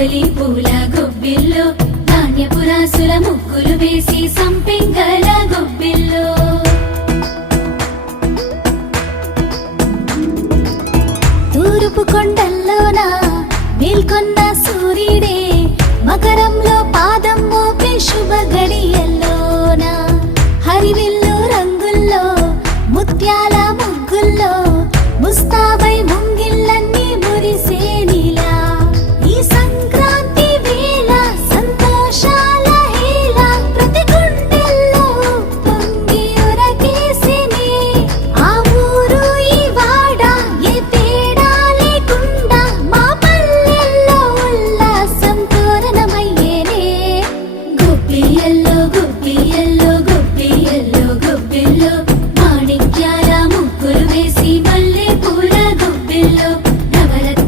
మొగలి పూల గొబ్బిల్లో ధాన్యపురాసుల ముగ్గులు వేసి సంపెంగల గొబ్బిల్లో తూర్పు కొండల్లోన మేల్కొన్న సూర్యుడే మకరంలో పాదం మోపే శుభ గడియల్